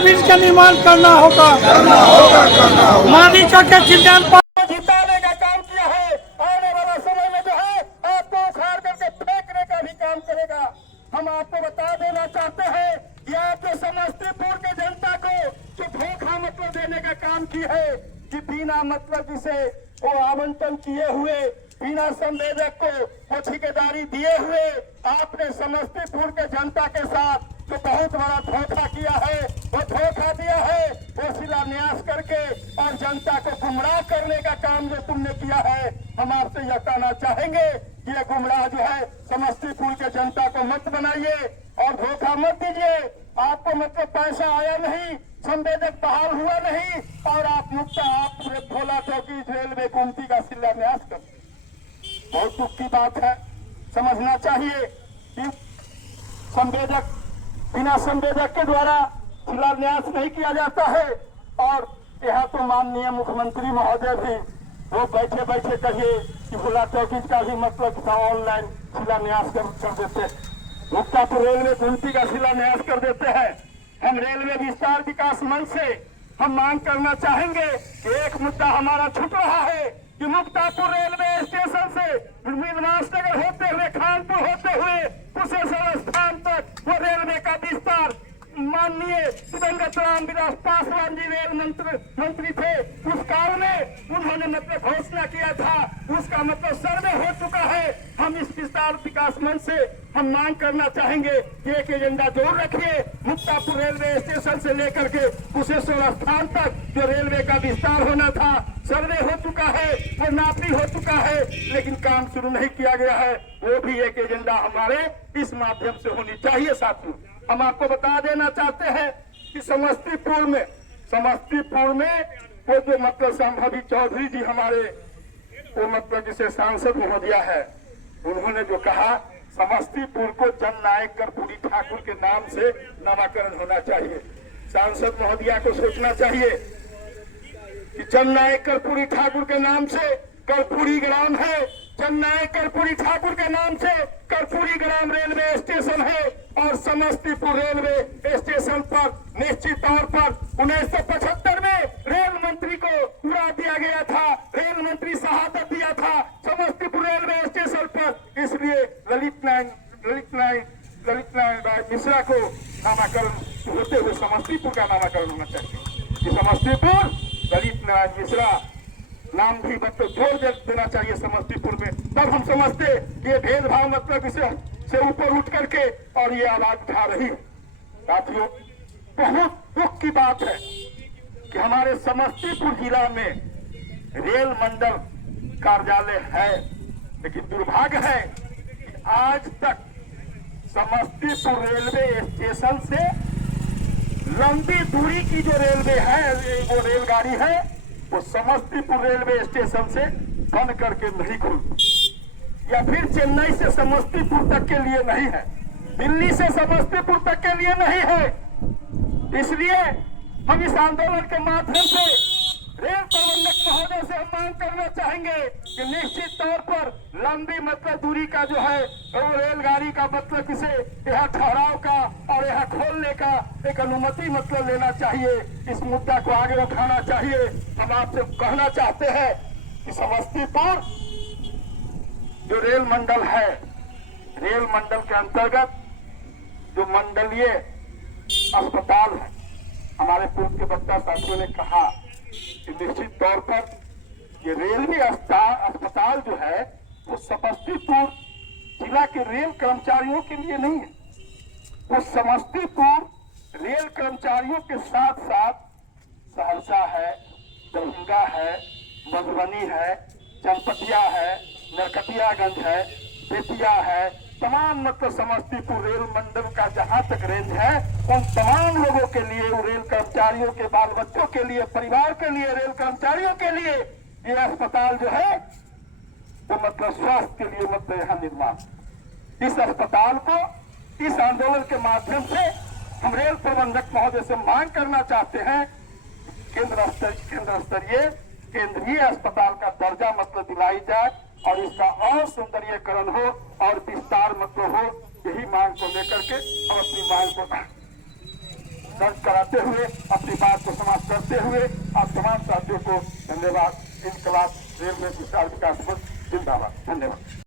Overbridge का निर्माण करना होगा। मानिका के चिल्ड्रन पार्क जिताने का काम किया है। आने वाला समय में जो है आपको उखाड़ करके फेंकने का भी काम करेगा। हम आपको बता देना चाहते हैं कि आपके समस्तीपुर के जनता को जो धोखा मतलब देने का काम की है कि बिना मतलब जिसे वो आवंटन किए हुए, बिना संवेदक को वो ठेकेदारी दिए हुए आपने समस्तीपुर के जनता के साथ जो बहुत बड़ा धोखा किया है, वो धोखा दिया है, वो शिलान्यास करके और जनता को गुमराह करने का काम जो तुमने किया है। हम आपसे यह कहना चाहेंगे कि ये गुमराह जो है समस्तीपुर के जनता को मत बनाइए और धोखा मत दीजिए। आपको मतलब पैसा आया नहीं, संवेदक बहाल हुआ नहीं और आप मुफ्त आप पूरे भोला चौकी रेलवे गुमती का शिलान्यास कर। बहुत दुख की बात है। समझना चाहिए कि संवेदक बिना संवेदक के द्वारा शिलान्यास नहीं किया जाता है। और यह तो माननीय मुख्यमंत्री महोदय भी वो बैठे बैठे कहिए कि भोला चौकी का भी मतलब ऑनलाइन शिलान्यास कर देते हैं, मुक्तापुर रेलवे गुमती का शिलान्यास कर देते हैं। हम रेलवे विस्तार विकास मंच से हम मांग करना चाहेंगे कि एक मुद्दा हमारा छूट रहा है कि मुक्तापुर रेलवे स्टेशन से विलासनगर होते हुए खानपुर होते हुए कुशेश्वर स्थान तक वो रेलवे का विस्तार माननीय दिवंगत रामविलास पासवान जी रेल मंत्री थे, उस काल में उन्होंने मतलब घोषणा किया था, उसका मतलब सर्वे हो चुका है। हम इस विस्तार विकास मंच से हम मांग करना चाहेंगे कि एक एजेंडा जरूर रखिए। मुक्तापुर रेलवे स्टेशन से लेकर के कुशेश्वर स्थान तक जो रेलवे का विस्तार होना था, सर्वे हो चुका है, वो नापी हो चुका है, लेकिन काम शुरू नहीं किया गया है। वो भी एक एजेंडा हमारे इस माध्यम से होनी चाहिए। साथियों, हम आपको बता देना चाहते हैं कि समस्तीपुर में वो जो मतलब संभावी चौधरी जी हमारे वो मतलब जिसे सांसद महोदया है, उन्होंने जो कहा समस्तीपुर को जननायक कर्पूरी ठाकुर के नाम से नामकरण होना चाहिए। सांसद महोदया को सोचना चाहिए कि जननायक कर्पूरी ठाकुर के नाम से कर्पूरी ग्राम है, जननायक कर्पूरी ठाकुर के नाम से कर्पूरी ग्राम रेलवे स्टेशन है और समस्तीपुर रेलवे स्टेशन पर निश्चित तौर पर 1975 में रेल मंत्री को उड़ा दिया गया था, रेल मंत्री शहादत दिया था समस्तीपुर रेलवे स्टेशन पर। इसलिए ललित नारायण राय मिश्रा को नामाकरण होते हुए समस्तीपुर का नामाकरण होना चाहिए। समस्तीपुर ललित नारायण मिश्रा नाम भी मतलब जोड़ देना चाहिए समस्तीपुर में। तब हम समझते ये भेदभाव मतलब इसे से ऊपर उठ करके और ये आवाज उठा रही है। साथियों, बहुत दुख की बात है कि हमारे समस्तीपुर जिला में रेल मंडल कार्यालय है, लेकिन दुर्भाग्य है कि आज तक समस्तीपुर रेलवे स्टेशन से लंबी दूरी की जो रेलवे है, वो रेलगाड़ी है, वो समस्तीपुर रेलवे स्टेशन से बन करके नहीं खुलती, या फिर चेन्नई से समस्तीपुर तक के लिए नहीं है, दिल्ली से समस्तीपुर तक के लिए नहीं है। इसलिए हम इस आंदोलन के माध्यम से रेल प्रबंधक महोदय से हम मांग करना चाहेंगे कि निश्चित तौर पर लंबी मतलब दूरी का जो है वो रेलगाड़ी का मतलब किसे यह ठहराव का और यह खोलने का एक अनुमति मतलब लेना चाहिए। इस मुद्दा को आगे उठाना चाहिए। हम आपसे कहना चाहते हैं कि समस्तीपुर जो रेल मंडल है, रेल मंडल के अंतर्गत जो मंडलीय अस्पताल है, हमारे पूर्व के वक्ता साथियों ने कहा कि निश्चित तौर पर ये रेलवे अस्पताल जो है वो समस्तीपुर जिला के रेल कर्मचारियों के लिए नहीं है, वो समस्तीपुर रेल कर्मचारियों के साथ साथ सहरसा है, दरभंगा है, मधुबनी है, चनपटिया है, नरकटियागंज है, बेतिया है, तमाम मतलब समस्तीपुर रेल मंडल का जहां तक रेंज है, उन तमाम लोगों के लिए, रेल कर्मचारियों के बाल बच्चों के लिए, परिवार के लिए, रेल कर्मचारियों के लिए ये अस्पताल जो है वो मतलब स्वास्थ्य के लिए मतलब यहाँ निर्माण। इस अस्पताल को इस आंदोलन के माध्यम से हम रेल प्रबंधक महोदय से मांग करना चाहते हैं, केंद्र स्तरीय केंद्रीय अस्पताल का दर्जा मतलब दिलाई जाए और इसका और सौंदर्यीकरण हो और विस्तार मतलब हो। यही मांग को लेकर के हम अपनी मांग को दर्ज कराते हुए अपनी बात को समाप्त करते हुए आप तमाम साथियों को धन्यवाद। इनकलाब रेलवे विकास मंच जिंदाबाद। धन्यवाद।